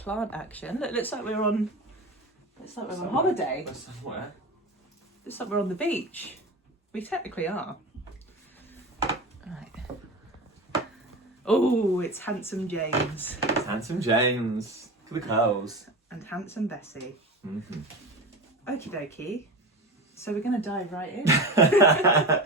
plant action. Look, looks like we're on holiday. Somewhere. Looks like we're on the beach. We technically are. Right. Oh, it's handsome James. It's handsome James. Look at the curls. And handsome Bessie. Mm-hmm. Okie dokie. So we're going to dive right in. I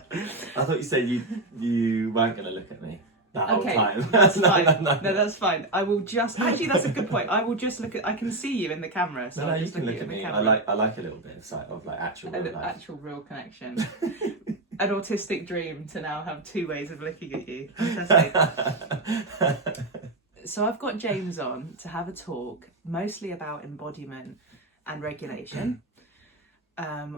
thought you said you weren't going to look at me that whole time. That's fine. No, That's fine. I will just... Actually, that's a good point. I will just look at... I can see you in the camera, so I'll you just can look look at the me. camera. I like a little bit of sight of like actual real life. Actual real connection. An autistic dream to now have two ways of looking at you. Fantastic. So I've got James on to have a talk mostly about embodiment and regulation.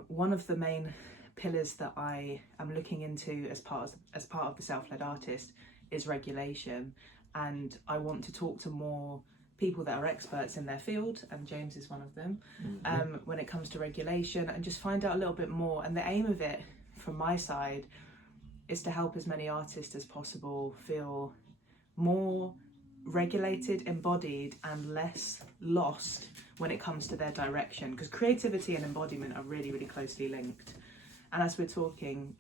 One of the main pillars that I am looking into as part of the Self-Led Artist is regulation, and I want to talk to more people that are experts in their field, and James is one of them, when it comes to regulation, and just find out a little bit more. And the aim of it from my side is to help as many artists as possible feel more regulated, embodied, and less lost when it comes to their direction, because creativity and embodiment are really, really closely linked. And as we're talking,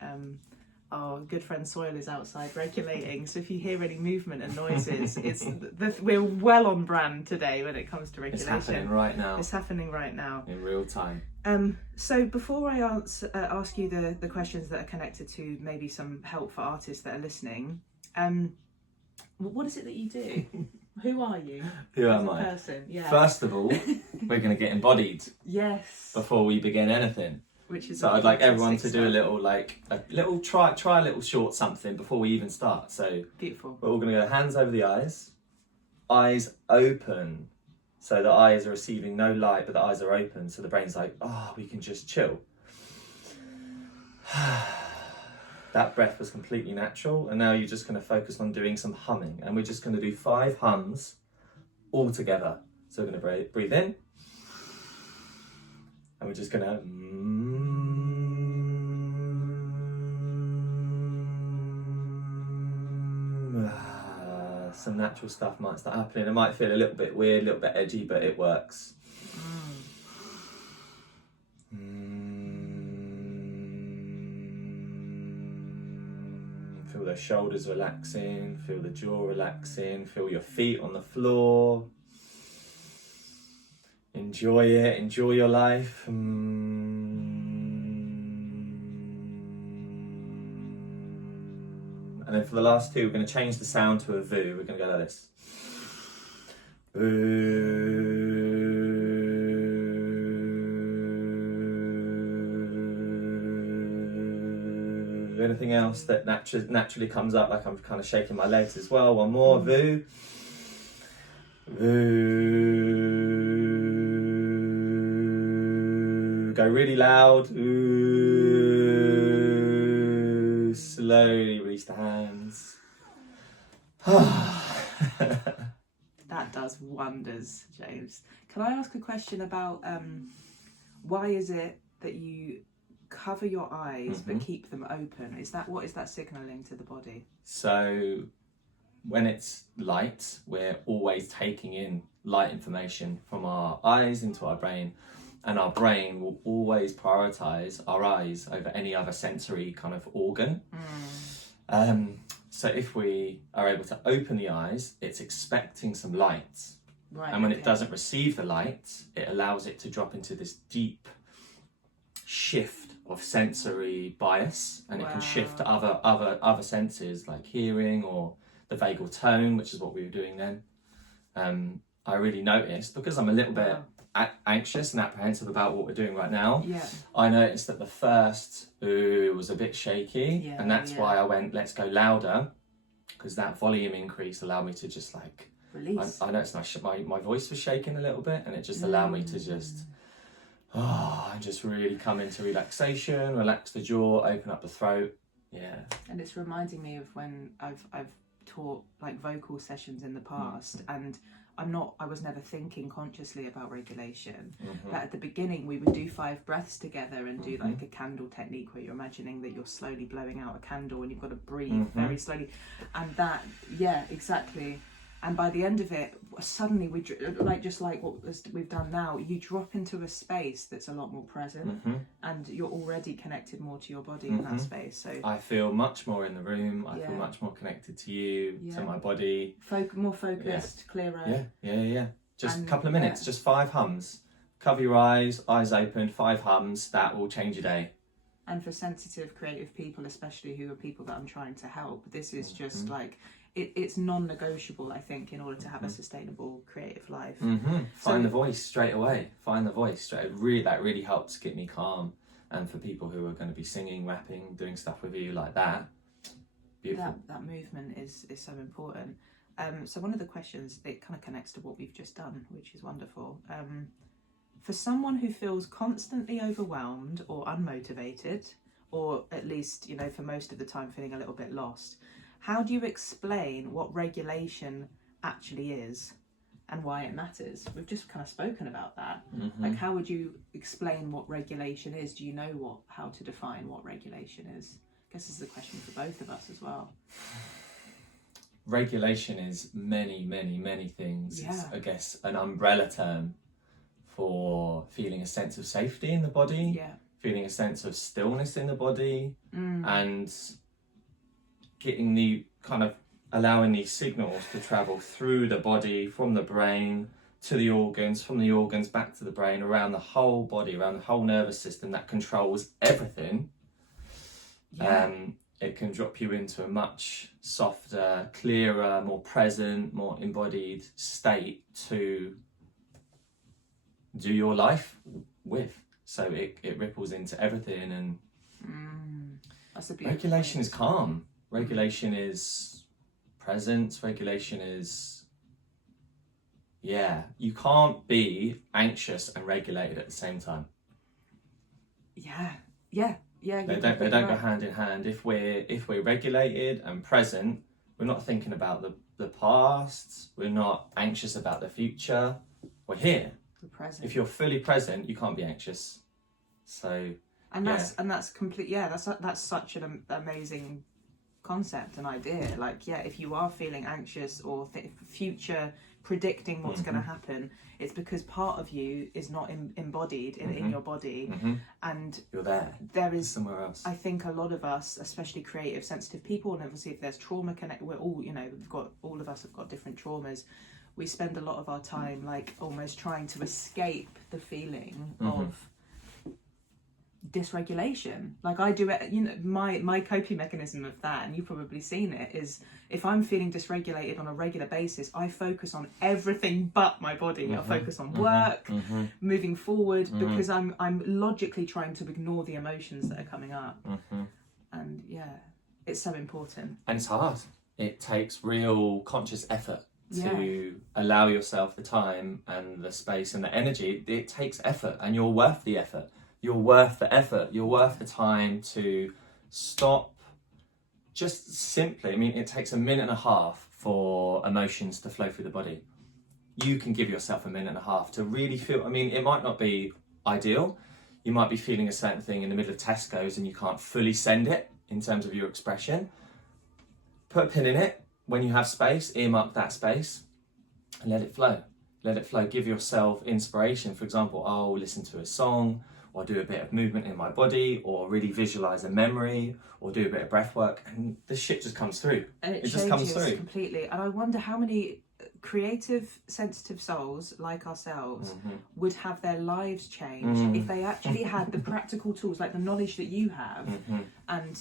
our good friend Soil is outside regulating, so if you hear any movement and noises, we're well on brand today when it comes to regulation. It's happening right now. It's happening right now. In real time. So before I ask you the questions that are connected to maybe some help for artists that are listening, what is it that you do? Who are you? Who as am a I? Person? Yeah. First of all, we're going to get embodied Yes. before we begin anything. Which is So I'd like everyone to do a fantastic little try a little short something before we even start. So beautiful. we're all going to go hands over the eyes open. So the eyes are receiving no light, but the eyes are open. So the brain's like, oh, we can just chill. That breath was completely natural. And now you're just going to focus on doing some humming. And we're just going to do 5 hums all together. So we're going to breathe in. And we're just going to... some natural stuff might start happening. It might feel a little bit weird, a little bit edgy, but it works. Feel those shoulders relaxing, feel the jaw relaxing, feel your feet on the floor. Enjoy it, enjoy your life. And then for the last 2, we're going to change the sound to a voo. We're going to go like this. Anything else that naturally comes up, like I'm kind of shaking my legs as well. One more, voo. Voo. Go really loud. Ooh. Slowly release the hands. That does wonders, James. Can I ask a question about why is it that you cover your eyes but keep them open? What is that signalling to the body? So when it's light, we're always taking in light information from our eyes into our brain, and our brain will always prioritize our eyes over any other sensory kind of organ. So if we are able to open the eyes, it's expecting some light. Right, and when it doesn't receive the light, it allows it to drop into this deep shift of sensory bias, and it can shift to other senses like hearing or the vagal tone, which is what we were doing then. I really noticed, because I'm a little bit anxious and apprehensive about what we're doing right now, I noticed that the first ooh was a bit shaky, and that's why I went, let's go louder, because that volume increase allowed me to just like release. I noticed my voice was shaking a little bit, and it just allowed me to just and just really come into relaxation, relax the jaw, open up the throat. And it's reminding me of when I've taught like vocal sessions in the past, and I was never thinking consciously about regulation, but at the beginning we would do 5 breaths together and do like a candle technique where you're imagining that you're slowly blowing out a candle and you've got to breathe very slowly, and that exactly. And by the end of it, suddenly just like what we've done now, you drop into a space that's a lot more present, and you're already connected more to your body in that space. So I feel much more in the room. I feel much more connected to you, to my body. More focused, clearer. Yeah. Just a couple of minutes, just 5 hums. Cover your eyes open, 5 hums. That will change your day. And for sensitive, creative people, especially who are people that I'm trying to help, this is just like, it's non-negotiable, I think, in order to have a sustainable creative life. Find the voice straight away. That really helps get me calm. And for people who are going to be singing, rapping, doing stuff with you like that, beautiful. That movement is so important. So one of the questions, it kind of connects to what we've just done, which is wonderful. For someone who feels constantly overwhelmed or unmotivated, or at least, for most of the time feeling a little bit lost, how do you explain what regulation actually is and why it matters? We've just kind of spoken about that. Like, how would you explain what regulation is? Do you know how to define what regulation is? I guess this is a question for both of us as well. Regulation is many things. Yeah. It's, I guess, an umbrella term for feeling a sense of safety in the body, feeling a sense of stillness in the body, and getting the kind of allowing these signals to travel through the body, from the brain to the organs, from the organs back to the brain, around the whole body, around the whole nervous system that controls everything. It can drop you into a much softer, clearer, more present, more embodied state to do your life with. So it ripples into everything, and that's a beautiful regulation is calm. Regulation is presence. Regulation is, you can't be anxious and regulated at the same time. They don't go hand in hand. If we're regulated and present, we're not thinking about the past. We're not anxious about the future. We're here. We're present. If you're fully present, you can't be anxious. So that's complete. That's such an amazing concept and idea. Like, if you are feeling anxious or future predicting what's going to happen, it's because part of you is not embodied in your body, and you're there is somewhere else. I think a lot of us, especially creative, sensitive people, and obviously if there's trauma we're all, all of us have got different traumas. We spend a lot of our time like almost trying to escape the feeling of dysregulation. Like I do it, my coping mechanism of that, and you've probably seen it, is if I'm feeling dysregulated on a regular basis, I focus on everything but my body. I focus on work, moving forward, because I'm logically trying to ignore the emotions that are coming up. And it's so important. And it's hard. It takes real conscious effort to allow yourself the time and the space and the energy. It takes effort, and you're worth the effort. You're worth the effort. You're worth the time to stop. Just simply, it takes a minute and a half for emotions to flow through the body. You can give yourself a minute and a half to really feel. It might not be ideal. You might be feeling a certain thing in the middle of Tesco's and you can't fully send it in terms of your expression. Put a pin in it. When you have space, earmark that space and let it flow. Let it flow. Give yourself inspiration. For example, I'll listen to a song, or do a bit of movement in my body, or really visualize a memory, or do a bit of breath work, and the shit just comes through. And it just comes through completely. And I wonder how many creative, sensitive souls like ourselves would have their lives changed if they actually had the practical tools, like the knowledge that you have, and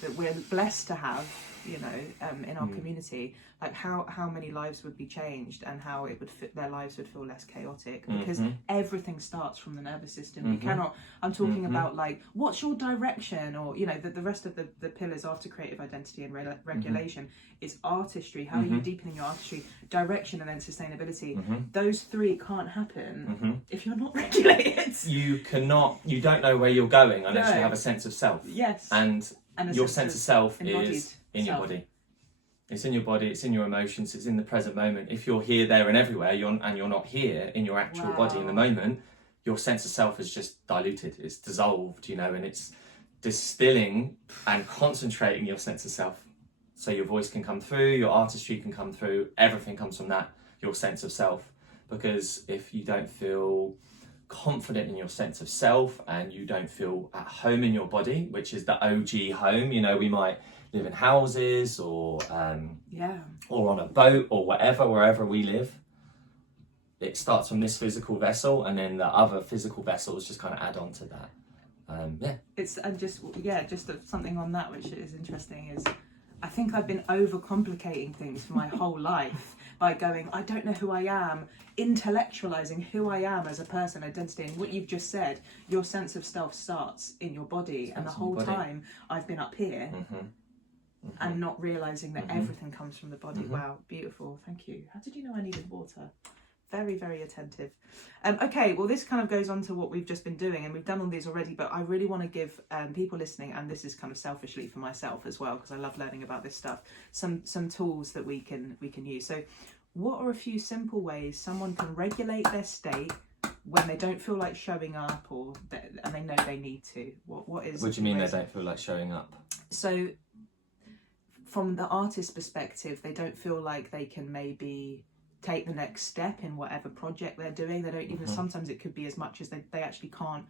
that we're blessed to have, in our community. Like how many lives would be changed, and how it would their lives would feel less chaotic, because everything starts from the nervous system. You cannot. I'm talking about like, what's your direction, or the rest of the pillars after creative identity and regulation is artistry. How are you deepening your artistry, direction, and then sustainability? Those three can't happen if you're not regulated. You cannot. You don't know where you're going unless you have a sense of self. Yes. And your sense of self embodied is in your body. It's in your body, it's in your emotions, it's in the present moment. If you're here, there and everywhere, you're not here in your actual body in the moment, your sense of self is just diluted, it's dissolved, and it's distilling and concentrating your sense of self. So your voice can come through, your artistry can come through, everything comes from that, your sense of self. Because if you don't feel confident in your sense of self and you don't feel at home in your body, which is the OG home, you know, we might live in houses or on a boat or whatever, wherever we live. It starts from this physical vessel, and then the other physical vessels just kind of add on to that. It's just something on that which is interesting is I think I've been overcomplicating things for my whole life by going, I don't know who I am, intellectualizing who I am as a person, identity. And what you've just said, your sense of self starts in your body, and the whole time I've been up here and not realizing that everything comes from the body. Wow, beautiful, thank you. How did you know I needed water? Very, very attentive. Okay, well, this kind of goes on to what we've just been doing, and we've done all these already, but I really want to give people listening, and this is kind of selfishly for myself as well, because I love learning about this stuff, some tools that we can use. So what are a few simple ways someone can regulate their state when they don't feel like showing up, and they know they need to? What do you mean they don't feel like showing up? So from the artist's perspective, they don't feel like they can maybe take the next step in whatever project they're doing. They don't even, sometimes it could be as much as they actually can't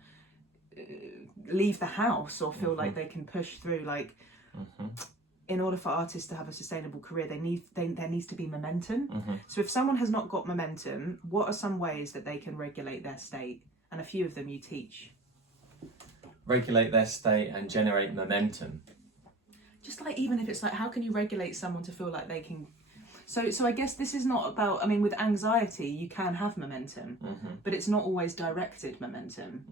leave the house or feel like they can push through. Like in order for artists to have a sustainable career, there needs to be momentum. So if someone has not got momentum, what are some ways that they can regulate their state? And a few of them you teach. Regulate their state and generate momentum. Just like, even if it's like, how can you regulate someone to feel like they can? So I guess this is not about, I mean, with anxiety, you can have momentum, but it's not always directed momentum.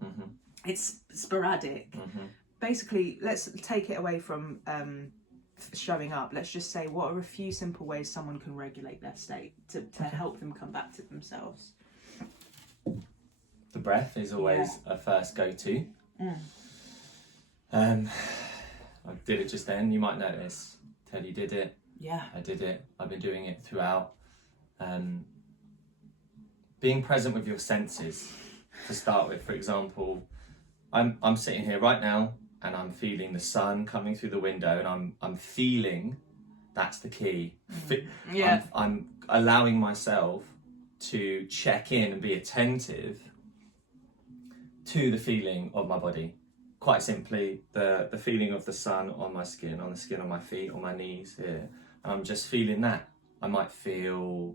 It's sporadic. Basically, let's take it away from showing up. Let's just say, what are a few simple ways someone can regulate their state to help them come back to themselves? The breath is always a first go-to. I did it just then, you might notice. Teddy did it. Yeah, I did it. I've been doing it throughout. Being present with your senses to start with. For example, I'm sitting here right now and I'm feeling the sun coming through the window, and I'm feeling. That's the key. I'm allowing myself to check in and be attentive to the feeling of my body. Quite simply, the feeling of the sun on my skin, on the skin on my feet, on my knees here. I'm just feeling that. I might feel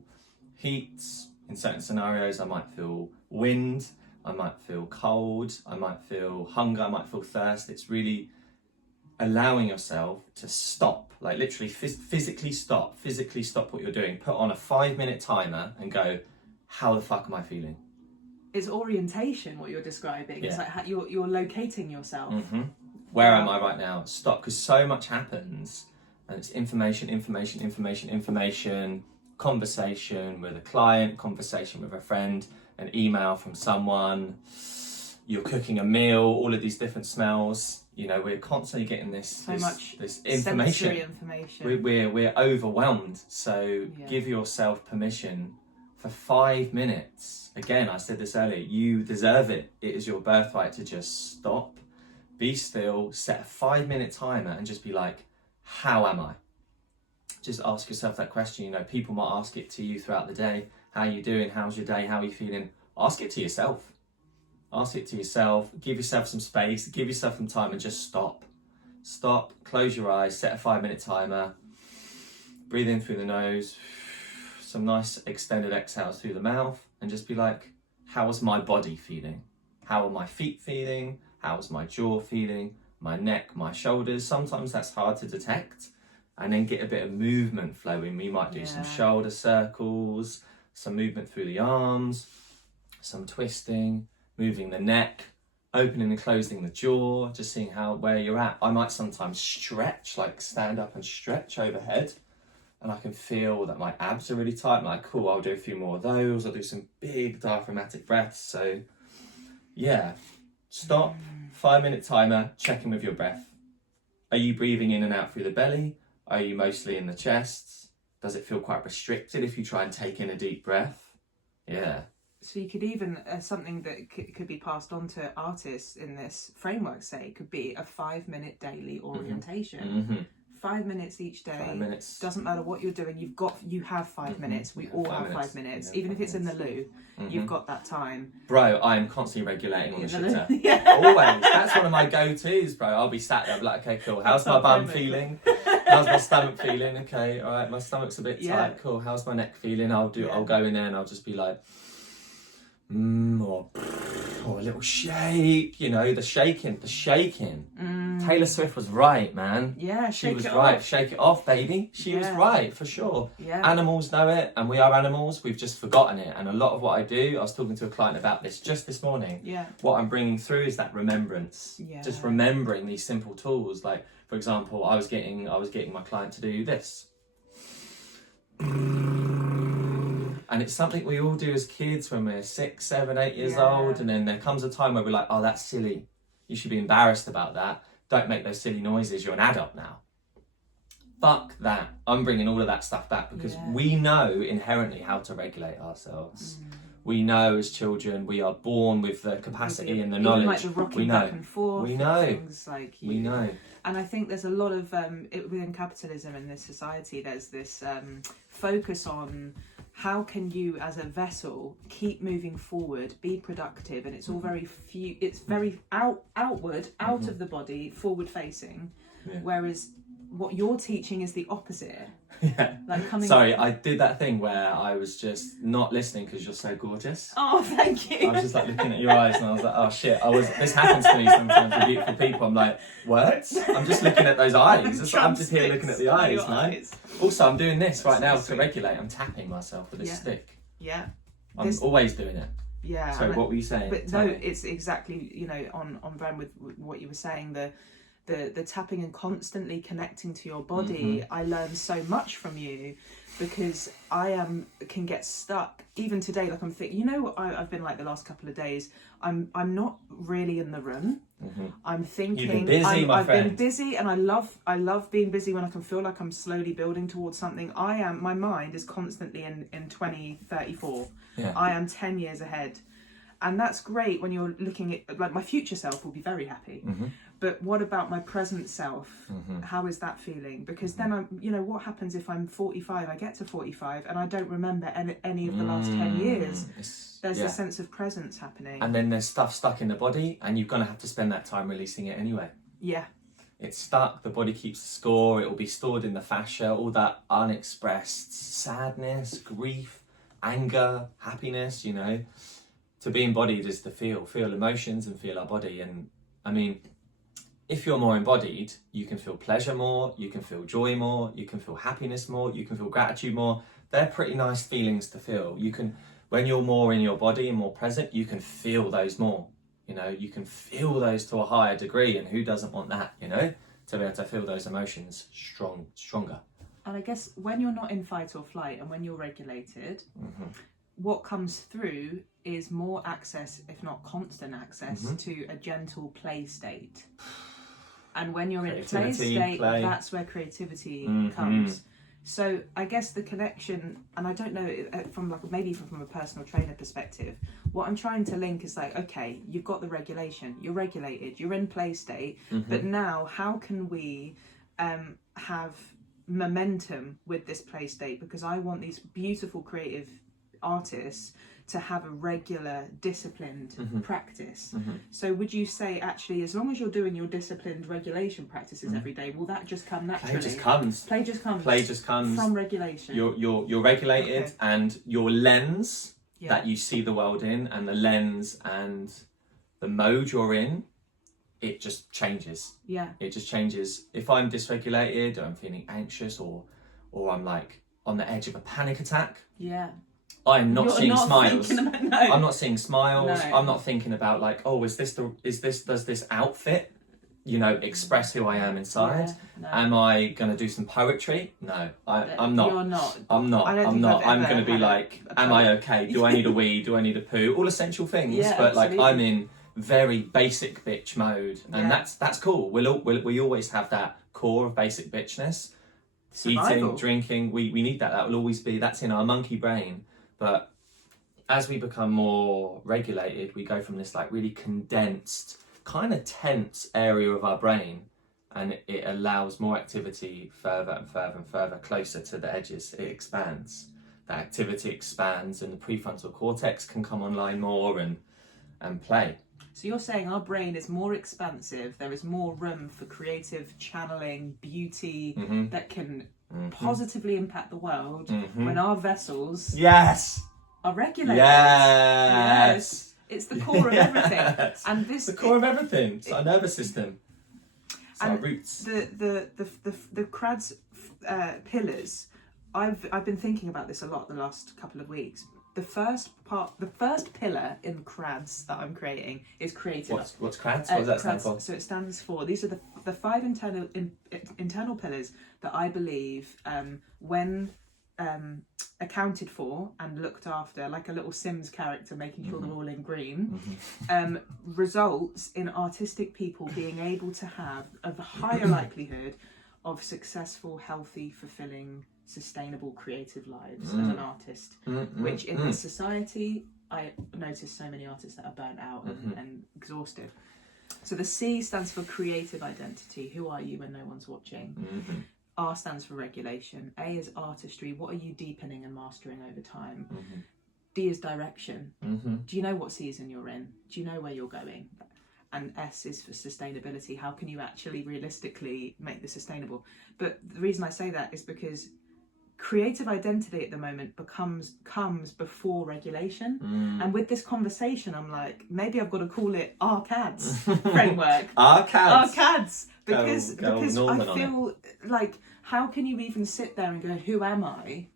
heat in certain scenarios. I might feel wind. I might feel cold. I might feel hunger. I might feel thirst. It's really allowing yourself to stop, like literally physically stop what you're doing. Put on a 5-minute timer and go, how the fuck am I feeling? It's orientation, what you're describing. It's like how you're locating yourself. Where am I right now? Stop, because so much happens. And it's information, conversation with a client, conversation with a friend, an email from someone, you're cooking a meal, all of these different smells. You know, we're constantly getting this information. Sensory information. We're overwhelmed. So give yourself permission for 5 minutes. Again, I said this earlier, you deserve it. It is your birthright to just stop, be still, set a 5-minute timer and just be like, how am I? Just ask yourself that question. You know, people might ask it to you throughout the day. How are you doing? How's your day? How are you feeling? Ask it to yourself. Ask it to yourself. Give yourself some space. Give yourself some time and just stop. Stop, close your eyes, set a 5-minute timer. Breathe in through the nose. Some nice extended exhales through the mouth. And just be like, how is my body feeling? How are my feet feeling? How's my jaw feeling? My neck, my shoulders. Sometimes that's hard to detect. And then get a bit of movement flowing. We might do some shoulder circles, some movement through the arms, some twisting, moving the neck, opening and closing the jaw, just seeing where you're at. I might sometimes stretch, like stand up and stretch overhead, and I can feel that my abs are really tight. I'm like, cool, I'll do a few more of those. I'll do some big diaphragmatic breaths. So yeah, stop, 5-minute timer, check in with your breath. Are you breathing in and out through the belly? Are you mostly in the chest? Does it feel quite restricted if you try and take in a deep breath? Yeah. So you could even, something that could be passed on to artists in this framework, say, could be a 5-minute daily orientation. 5 minutes each day. 5 minutes. Doesn't matter what you're doing. You have 5 minutes. We all have 5 minutes. Even if it's in the loo, you've got that time. Bro, I am constantly regulating on the shitter. Yeah. Always. That's one of my go-tos, bro. I'll be sat there, I'll be like, okay, cool. How's my bum feeling? How's my stomach feeling? Okay, all right. My stomach's a bit tight. Cool. How's my neck feeling? I'll go in there and I'll just be like, or a little shake, you know, the shaking. Taylor Swift was right, man. Yeah, she was right. Off. Shake it off, baby. She was right, for sure. Yeah. Animals know it, and we are animals. We've just forgotten it. And a lot of what I do, I was talking to a client about this just this morning. Yeah. What I'm bringing through is that remembrance. Yeah. Just remembering these simple tools. Like, for example, I was getting my client to do this. And it's something we all do as kids when we're 6, 7, 8 years old. And then there comes a time where we're like, oh, that's silly. You should be embarrassed about that. Don't make those silly noises. You're an adult now. Fuck that. I'm bringing all of that stuff back because we know inherently how to regulate ourselves. We know as children, we are born with the capacity and the knowledge. Like the rocking back and forth. We know. Things like we know. And I think there's a lot of, within capitalism in this society, there's this focus on how can you as a vessel keep moving forward, be productive, and it's all very it's very outward, out of the body, forward facing, whereas what you're teaching is the opposite. Yeah. Like coming. Sorry, I did that thing where I was just not listening because you're so gorgeous. Oh, thank you. I was just like looking at your eyes and I was like, oh shit, this happens to me sometimes with beautiful people. I'm like, what? I'm just looking at those eyes. I'm just here looking at the eyes, man. Also, I'm doing this right now to regulate. I'm tapping myself with this stick. Yeah. I'm always doing it. Yeah. So what were you saying? But no, it's exactly, you know, on brand with what you were saying, the tapping and constantly connecting to your body. I learned so much from you because I can get stuck even today. Like I'm thinking, you know what I've been like the last couple of days. I'm not really in the room. I'm thinking. You've been busy, my friend. I've been busy, and I love being busy when I can feel like I'm slowly building towards something. My mind is constantly in 2034. Yeah. I am 10 years ahead. And that's great when you're looking at, like, my future self will be very happy. But what about my present self? How is that feeling? Because then what happens if I'm 45, I get to 45 and I don't remember any of the last 10 years? There's a sense of presence happening. And then there's stuff stuck in the body and you're going to have to spend that time releasing it anyway. Yeah. It's stuck, the body keeps the score, it will be stored in the fascia, all that unexpressed sadness, grief, anger, happiness, you know. To be embodied is to feel emotions and feel our body. And I mean, if you're more embodied, you can feel pleasure more, you can feel joy more, you can feel happiness more, you can feel gratitude more. They're pretty nice feelings to feel. You can, when you're more in your body and more present, you can feel those more. You know, you can feel those to a higher degree, and who doesn't want that, you know, to be able to feel those emotions stronger. And I guess when you're not in fight or flight and when you're regulated, what comes through is more access, if not constant access, to a gentle play state. And when you're in play state, that's where creativity comes. So I guess the connection, and I don't know from maybe from a personal trainer perspective, what I'm trying to link is like, okay, you've got the regulation, you're regulated, you're in play state, but now how can we have momentum with this play state? Because I want these beautiful creative artists to have a regular disciplined practice. So would you say actually as long as you're doing your disciplined regulation practices every day, will that just come naturally? Play just comes from regulation. You're regulated, and your lens that you see the world in, and the lens and the mode you're in, it just changes. It just changes. If I'm dysregulated or I'm feeling anxious or I'm like on the edge of a panic attack, I'm not seeing smiles. I'm not seeing smiles. No. I'm not thinking about like, oh, does this outfit, you know, express who I am inside? No. Am I gonna do some poetry? No, I'm not. You're not. I'm not. I'm gonna be like, am I okay? Do I need a wee? Do I need a poo? All essential things. But like, I'm in very basic bitch mode, and that's cool. We always have that core of basic bitchness. Survival. Eating, drinking, we need that. That will always be. That's in our monkey brain. But as we become more regulated, we go from this like really condensed, kind of tense area of our brain and it allows more activity further and further and further closer to the edges. It expands. The activity expands and the prefrontal cortex can come online more and play. So you're saying our brain is more expansive, there is more room for creative channeling, beauty that can positively impact the world when our vessels are regulated. Yes. It's the core of everything. And this the core of everything. It's our nervous system. It's our roots. The CRADS pillars, I've been thinking about this a lot the last couple of weeks. The first pillar in CRADS that I'm creating is creative. What's CRADS? What does that stand for? So it stands for, these are the 5 internal pillars that I believe when accounted for and looked after, like a little Sims character, making sure they're all in green, results in artistic people being able to have a higher likelihood of successful, healthy, fulfilling, sustainable, creative lives as an artist. Which in this society, I notice so many artists that are burnt out and exhausted. So the C stands for creative identity. Who are you when no one's watching? R stands for regulation. A is artistry. What are you deepening and mastering over time? D is direction. Do you know what season you're in? Do you know where you're going? And S is for sustainability. How can you actually realistically make this sustainable? But the reason I say that is because creative identity at the moment comes before regulation. And with this conversation, I'm like, maybe I've got to call it our CADS framework. Our CADS. Because go I feel like, how can you even sit there and go, who am I,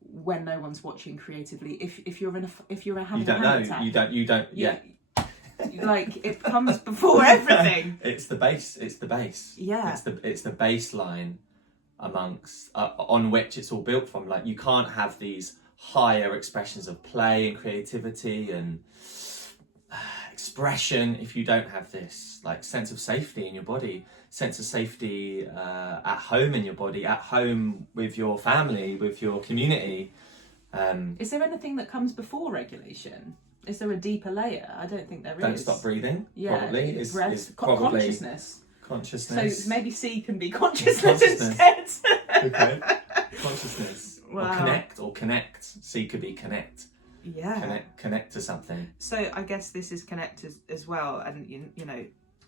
when no one's watching creatively? If you're having a heart attack, you don't. Yeah. Like, it comes before everything. It's the base. Yeah. It's the baseline amongst on which it's all built from. Like, you can't have these higher expressions of play and creativity and expression if you don't have this like sense of safety in your body, sense of safety at home in your body, at home with your family, with your community. Is there anything that comes before regulation? Is there a deeper layer? I don't think there is. Don't stop breathing. Yeah, probably breath, is probably consciousness. So maybe C can be consciousness instead. Okay. Consciousness. Wow. Or connect. C could be connect. Yeah. Connect to something. So I guess this is connect as well, and you know,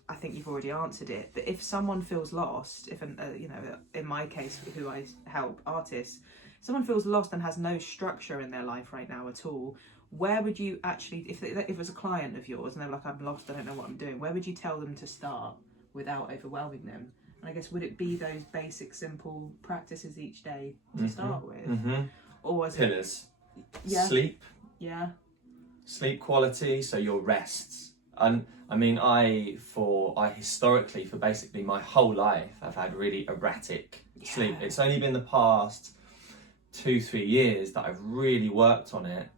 I think you've already answered it. But if someone feels lost, if in my case, who I help, artists, someone feels lost and has no structure in their life right now at all, where would you actually, if it was a client of yours and they're like, I'm lost, I don't know what I'm doing, where would you tell them to start without overwhelming them? And I guess, would it be those basic, simple practices each day to start with? Or was pillars? Sleep. Sleep quality, so your rests. And I mean, I historically, for basically my whole life, I've had really erratic sleep. It's only been the past 2-3 years that I've really worked on it.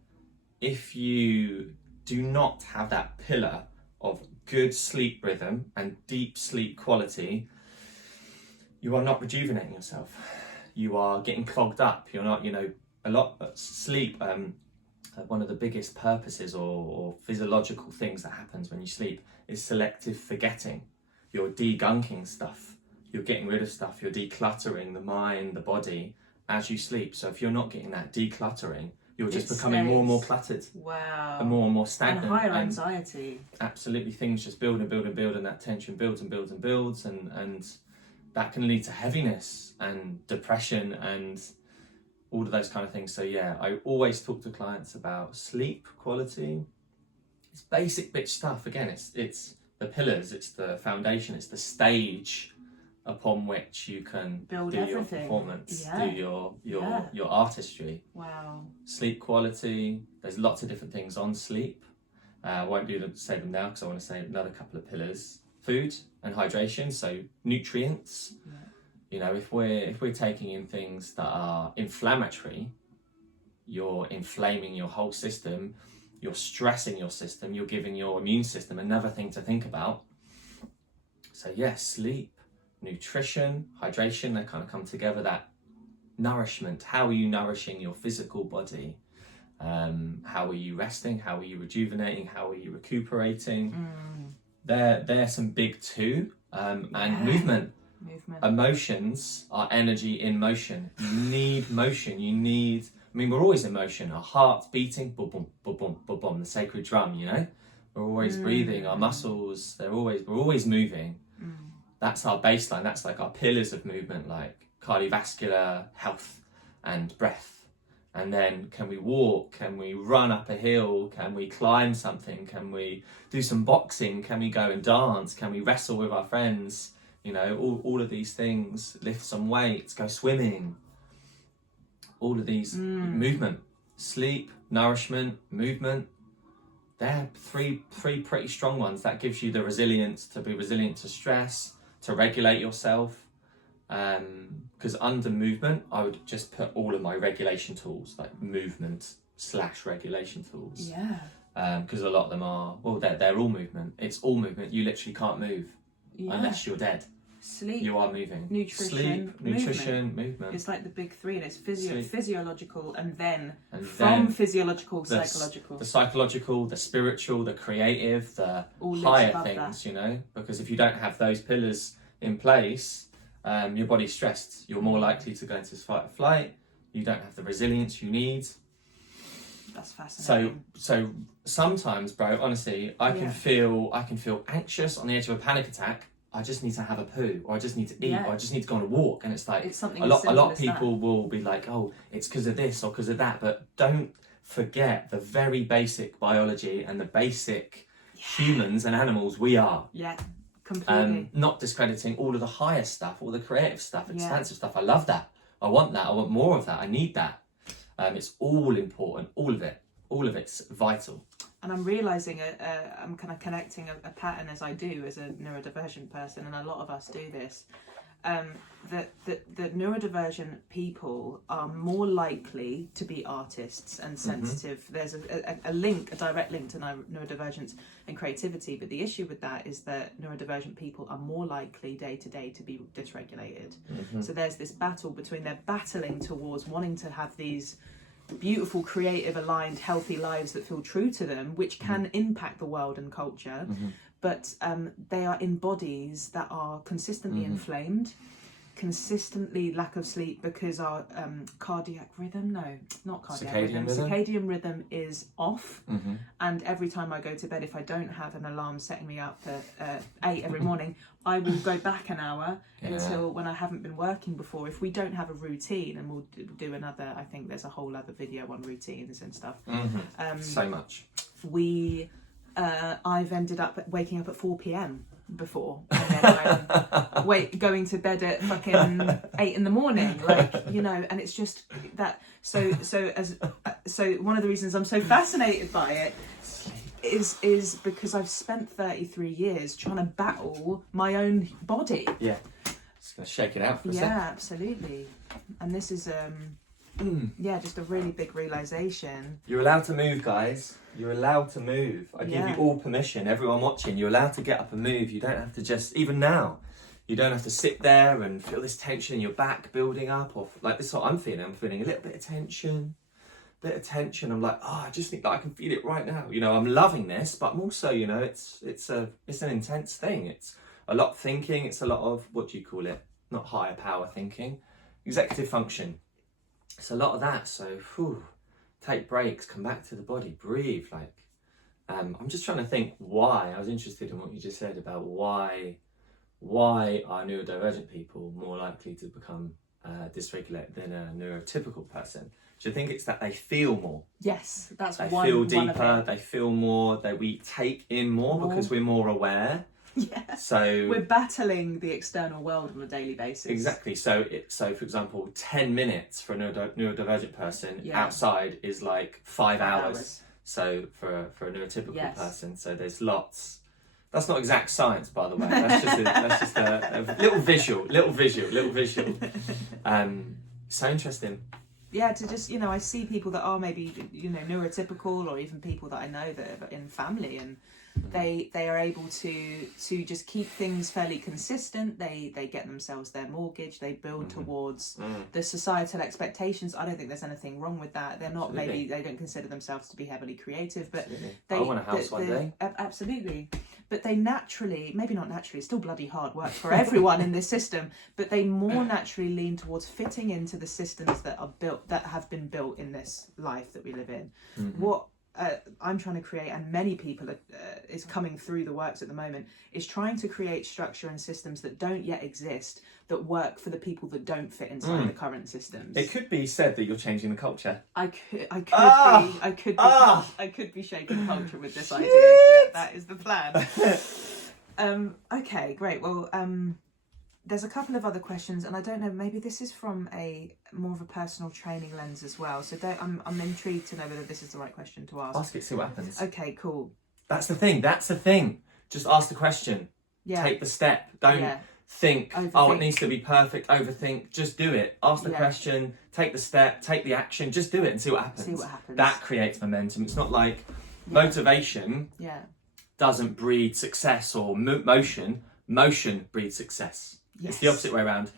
If you do not have that pillar of good sleep rhythm and deep sleep quality, you are not rejuvenating yourself. You are getting clogged up. You're not, a lot of sleep. One of the biggest purposes or physiological things that happens when you sleep is selective forgetting. You're degunking stuff. You're getting rid of stuff. You're decluttering the mind, the body as you sleep. So if you're not getting that decluttering, you're just becoming more and more cluttered. Wow. And more stagnant. And higher anxiety. Absolutely. Things just build and build and build, and that tension builds and builds and builds, and that can lead to heaviness and depression and all of those kind of things. So yeah, I always talk to clients about sleep quality. It's basic bitch stuff. Again, it's the pillars, it's the foundation, it's the stage upon which you can build do everything. Your performance, do your artistry. Wow. Sleep quality. There's lots of different things on sleep. I won't be able to say them now because I want to say another couple of pillars. Food and hydration, so nutrients. If we're taking in things that are inflammatory, you're inflaming your whole system, you're stressing your system, you're giving your immune system another thing to think about. So yes, sleep, nutrition, hydration, they kind of come together. That nourishment, how are you nourishing your physical body? How are you resting? How are you rejuvenating? How are you recuperating? They're some big two. And movement. Movement. Emotions are energy in motion. You need motion. We're always in motion. Our heart's beating, boom, boom, boom, boom, boom, boom, the sacred drum, you know? We're always breathing. Our muscles, we're always moving. That's our baseline. That's like our pillars of movement, like cardiovascular health and breath. And then can we walk? Can we run up a hill? Can we climb something? Can we do some boxing? Can we go and dance? Can we wrestle with our friends? You know, all of these things, lift some weights, go swimming. All of these movement, sleep, nourishment, movement. They're three pretty strong ones. That gives you the resilience to be resilient to stress, to regulate yourself. Because under movement, I would just put all of my regulation tools, like movement / regulation tools. Yeah. Because a lot of them are, well, they're all movement. It's all movement. You literally can't move unless you're dead. Sleep. You are moving. Nutrition, movement. It's like the big three, and it's physiological, and then physiological, psychological. The psychological, the spiritual, the creative, the all higher things, you know? Because if you don't have those pillars in place, your body's stressed. You're more likely to go into fight or flight. You don't have the resilience you need. That's fascinating. So sometimes, bro, honestly, I can feel anxious on the edge of a panic attack. I just need to have a poo, or I just need to eat, or I just need to go on a walk. And it's like, it's something a lot of people will be like, oh, it's because of this or because of that. But don't forget the very basic biology and the basic humans and animals we are. Yeah, completely. Not discrediting all of the higher stuff, all the creative stuff, expansive stuff. I love that. I want that. I want more of that. I need that. It's all important. All of it. All of it's vital. And I'm realising, I'm kind of connecting a pattern as I do as a neurodivergent person, and a lot of us do this, that neurodivergent people are more likely to be artists and sensitive. There's a direct link to neurodivergence and creativity, but the issue with that is that neurodivergent people are more likely day to day to be dysregulated. So there's this battle between, they're battling towards wanting to have these beautiful, creative, aligned, healthy lives that feel true to them, which can impact the world and culture, but they are in bodies that are consistently inflamed, consistently lack of sleep because our circadian rhythm is off, and every time I go to bed, if I don't have an alarm setting me up at 8 every morning, I will go back an hour until when I haven't been working before. If we don't have a routine, and we'll do another, I think there's a whole other video on routines and stuff. So much. I've ended up waking up at 4 p.m. before, and then going to bed at fucking 8 in the morning, like, you know, and it's just that. So one of the reasons I'm so fascinated by it is because I've spent 33 years trying to battle my own body. Yeah, just gonna shake it out for a second. Yeah, absolutely. And this is just a really big realization. You're allowed to move, guys. You're allowed to move. I give you all permission. Everyone watching, you're allowed to get up and move. You don't have to just, even now, you don't have to sit there and feel this tension in your back building up, or like this is what I'm feeling. I'm feeling a little bit of tension. I'm like, I just think that I can feel it right now. You know, I'm loving this, but I'm also, you know, it's an intense thing. It's a lot of thinking. It's a lot of, what do you call it? Not higher power thinking, executive function. It's a lot of that. So, take breaks, come back to the body, breathe. Like, I'm just trying to think why. I was interested in what you just said about why are neurodivergent people more likely to become dysregulated than a neurotypical person. Do you think it's that they feel more? Yes, that's they one. They feel deeper, deeper, they feel more, we take in more because we're more aware. Yeah. So we're battling the external world on a daily basis. Exactly. So for example, 10 minutes for a neurodivergent person outside is like 5 hours. So for a neurotypical person, so there's lots. That's not exact science, by the way. That's just a little visual. So interesting. yeah, to just, you know, I see people that are maybe, you know, neurotypical, or even people that I know that are in family, and they are able to just keep things fairly consistent. They get themselves their mortgage, they build towards the societal expectations. I don't think there's anything wrong with that. They're not, maybe they don't consider themselves to be heavily creative, but I want a house one day. Absolutely. But they naturally, maybe not naturally, it's still bloody hard work for everyone in this system, but they more naturally lean towards fitting into the systems that are built, that have been built in this life that we live in. What I'm trying to create, and many people is coming through the works at the moment, is trying to create structure and systems that don't yet exist, that work for the people that don't fit inside the current systems. It could be said that you're changing the culture. I could be shaping culture with this idea. That is the plan. Okay, great. Well, there's a couple of other questions, and I don't know, maybe this is from a more of a personal training lens as well. So I'm intrigued to know whether this is the right question to ask. Ask it, see what happens. Okay, cool. That's the thing. Just ask the question. Yeah. Take the step. Don't think, oh, it needs to be perfect, overthink. Just do it. Ask the question, take the step, take the action, just do it and see what happens. That creates momentum. It's not like motivation doesn't breed success, or motion breeds success. It's the opposite way around.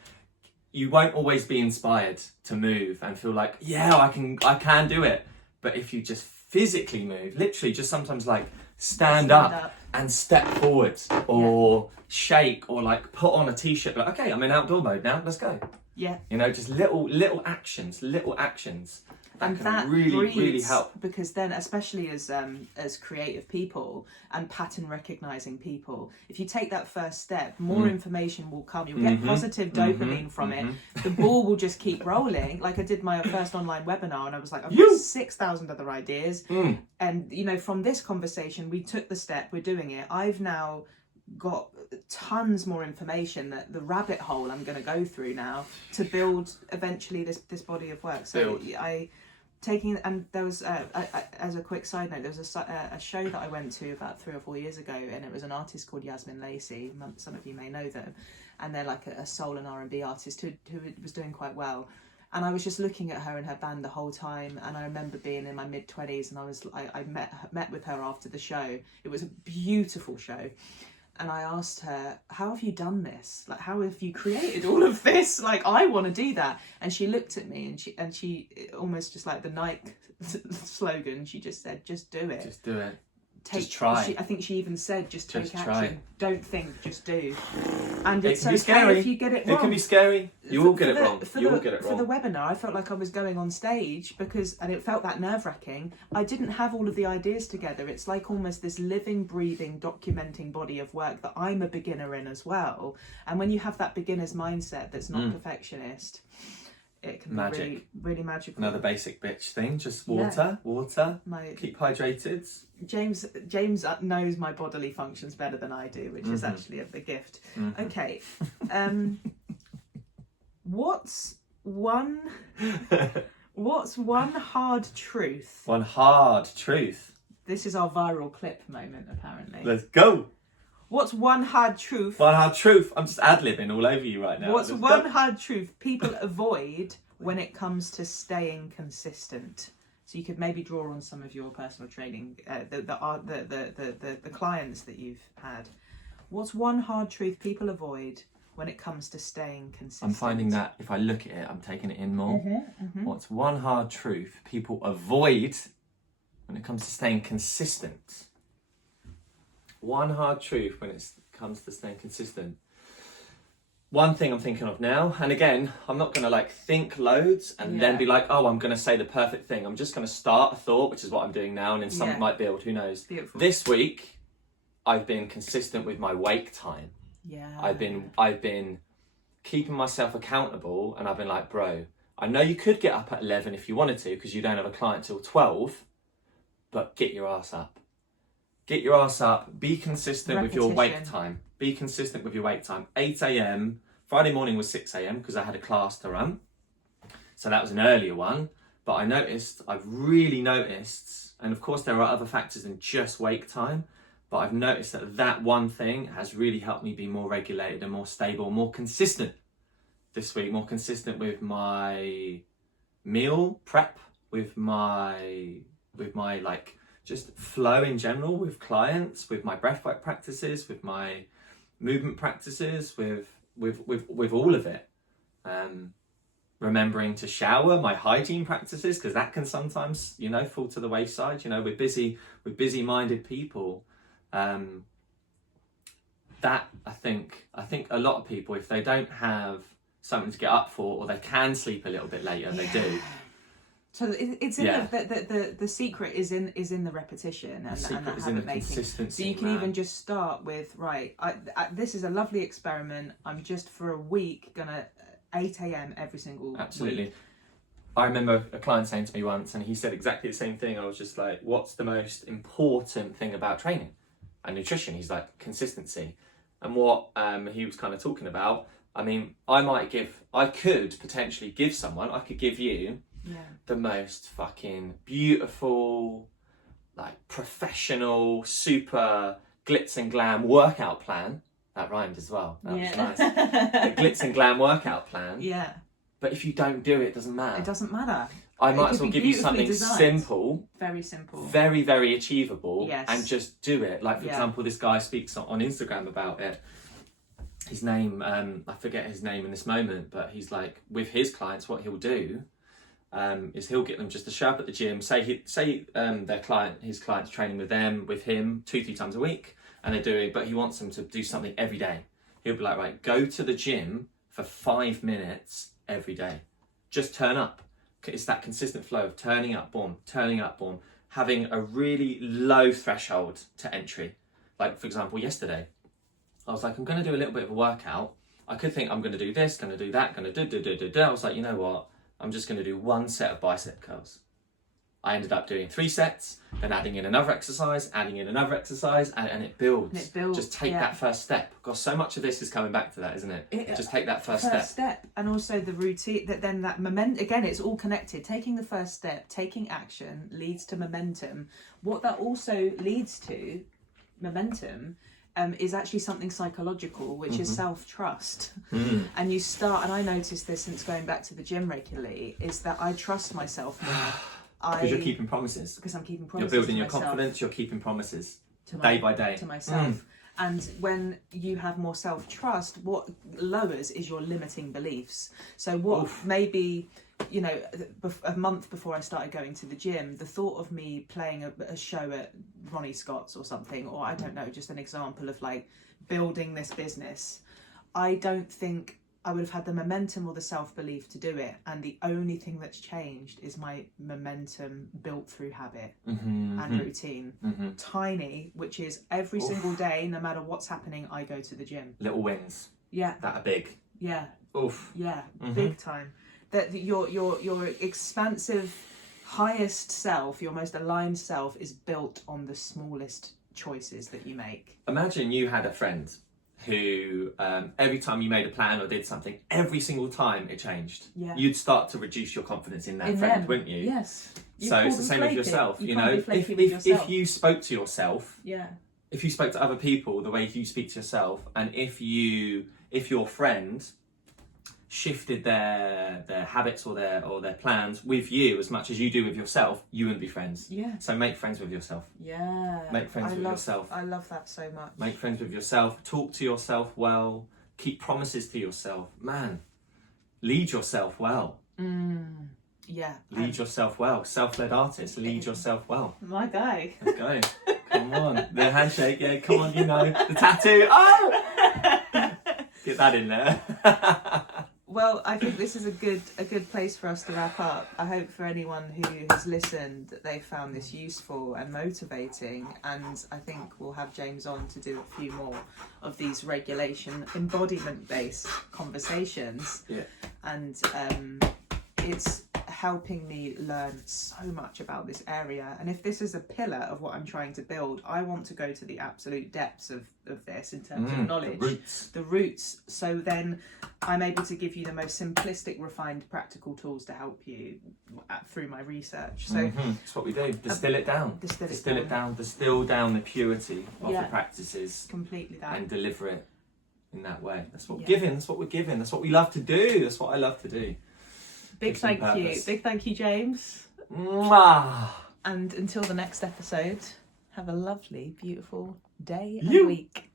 You won't always be inspired to move and feel like, yeah, I can do it. But if you just physically move, literally just sometimes like stand up and step forward, or shake, or like put on a t-shirt, like, okay, I'm in outdoor mode now, let's go. Yeah. You know, just little actions. That can really help. Because then, especially as creative people and pattern recognizing people, if you take that first step, more information will come. You'll get positive dopamine from it. The ball will just keep rolling. Like, I did my first online webinar, and I was like, I've got 6,000 other ideas. And, you know, from this conversation, we took the step, we're doing it. I've now got tons more information, that the rabbit hole I'm going to go through now to build eventually this body of work. So and there was as a quick side note, there was a show that I went to about 3 or 4 years ago, and it was an artist called Yasmin Lacey. Some of you may know them, and they're like a soul and R&B artist who was doing quite well. And I was just looking at her and her band the whole time, and I remember being in my mid-20s, and I met with her after the show. It was a beautiful show. And I asked her, how have you done this? Like, how have you created all of this? Like, I want to do that. And she looked at me, and she almost just like the Nike slogan, she just said, just do it. Just do it. Just try. I think she even said, just take action. Try. Don't think, just do. And it's okay scary. If you get it wrong. It can be scary. You will get it wrong. For the webinar, I felt like I was going on stage and it felt that nerve-wracking. I didn't have all of the ideas together. It's like almost this living, breathing, documenting body of work that I'm a beginner in as well. And when you have that beginner's mindset that's not perfectionist, it can be really, really magical. Another basic bitch thing, just water. Keep hydrated. James knows my bodily functions better than I do, which is actually a gift. Okay. What's one hard truth? One hard truth. This is our viral clip moment, apparently. Let's go. What's one hard truth? One hard truth. I'm just ad-libbing all over you right now. What's one hard truth people avoid when it comes to staying consistent? So you could maybe draw on some of your personal training, the clients that you've had. What's one hard truth people avoid when it comes to staying consistent? I'm finding that if I look at it, I'm taking it in more. What's one hard truth people avoid when it comes to staying consistent? One hard truth when it comes to staying consistent. One thing I'm thinking of now, and again, I'm not going to like think loads and then be like, oh, I'm going to say the perfect thing. I'm just going to start a thought, which is what I'm doing now, and then something might build, who knows. Beautiful. This week, I've been consistent with my wake time. I've been keeping myself accountable, and I've been like, bro, I know you could get up at 11 if you wanted to, because you don't have a client till 12, but get your ass up. Get your ass up, be consistent with your wake time. Be consistent with your wake time. 8 a.m. Friday morning was 6 a.m. because I had a class to run. So that was an earlier one. But I've really noticed, and of course there are other factors than just wake time, but I've noticed that one thing has really helped me be more regulated and more stable, more consistent this week, more consistent with my meal prep, with my like just flow in general with clients, with my breathwork practices, with my movement practices, with all of it. Remembering to shower, my hygiene practices, because that can sometimes, you know, fall to the wayside. You know, we're busy-minded people. That I think a lot of people, if they don't have something to get up for, or they can sleep a little bit later, they do. So it's in the secret is in the repetition and the habit making. Consistency. So you can even just start with, right, this is a lovely experiment. I'm just for a week gonna 8 a.m. every single week. I remember a client saying to me once, and he said exactly the same thing. I was just like, what's the most important thing about training and nutrition? He's like, consistency. And what he was kind of talking about, I mean, I could potentially give someone, I could give you the most fucking beautiful, like professional, super glitz and glam workout plan. That rhymed as well. That was nice. The glitz and glam workout plan. Yeah. But if you don't do it, it doesn't matter. It doesn't matter. I might as well give you something simple. Very simple. Very, very achievable. Yes. And just do it. Like, for example, this guy speaks on Instagram about it. His name, I forget his name in this moment, but he's like, with his clients, what he'll do is he'll get them just to show up at the gym. Say his client's training with him 2-3 times a week, and they're doing, but he wants them to do something every day. He'll be like, right, go to the gym for 5 minutes every day. Just turn up. It's that consistent flow of turning up, boom, having a really low threshold to entry. Like, for example, yesterday, I was like, I'm going to do a little bit of a workout. I could think I'm going to do this, going to do that, going to do. I was like, you know what? I'm just going to do 1 set of bicep curls. I ended up doing 3 sets, then adding in another exercise, and it builds. Just take that first step. Gosh, so much of this is coming back to that, isn't it? Just take that first step. And also the routine, that momentum, again, it's all connected. Taking the first step, taking action leads to momentum. What that also leads to, momentum, is actually something psychological, which is self-trust. And you start, and I noticed this since going back to the gym regularly, is that I trust myself more. Because you're keeping promises. Because I'm keeping promises. You're building to your myself, confidence, you're keeping promises. Day by day. To myself. And when you have more self-trust, what lowers is your limiting beliefs. So what maybe, you know, a month before I started going to the gym, the thought of me playing a show at Ronnie Scott's or something, or I don't know, just an example of like building this business, I don't think I would have had the momentum or the self-belief to do it. And the only thing that's changed is my momentum built through habit and routine. Tiny, which is every single day, no matter what's happening, I go to the gym. Little wins. Yeah. That are big. Yeah. Oof. Yeah, big time. That your expansive, highest self, your most aligned self, is built on the smallest choices that you make. Imagine you had a friend who every time you made a plan or did something, every single time it changed. Yeah. You'd start to reduce your confidence in that friend, wouldn't you? Yes. So it's the same with yourself. You know, if you spoke to yourself, if you spoke to other people the way you speak to yourself, and if your friend shifted their habits or their plans with you as much as you do with yourself, you wouldn't be friends. Yeah. So make friends with yourself. Yeah. Make friends with yourself. I love that so much. Make friends with yourself. Talk to yourself well. Keep promises to yourself. Man, lead yourself well. Yeah. Lead yourself well. Self-led artist. Lead yourself well. My guy. Let's go. Come on. The handshake. Yeah. Come on. You know the tattoo. Oh. Get that in there. Well, I think this is a good place for us to wrap up. I hope for anyone who has listened that they found this useful and motivating, and I think we'll have James on to do a few more of these regulation embodiment-based conversations. Yeah. And it's helping me learn so much about this area, and if this is a pillar of what I'm trying to build, I want to go to the absolute depths of this in terms of knowledge, the roots, so then I'm able to give you the most simplistic, refined, practical tools to help you through my research. So that's what we do. Distill it down. Distill down the purity of the practices completely down, and deliver it in that way. That's what we're giving. That's what we're giving. That's what we love to do. That's what I love to do. Big Gives them thank you. purpose. Big thank you, James. Mwah! And until the next episode, have a lovely, beautiful day and You. week.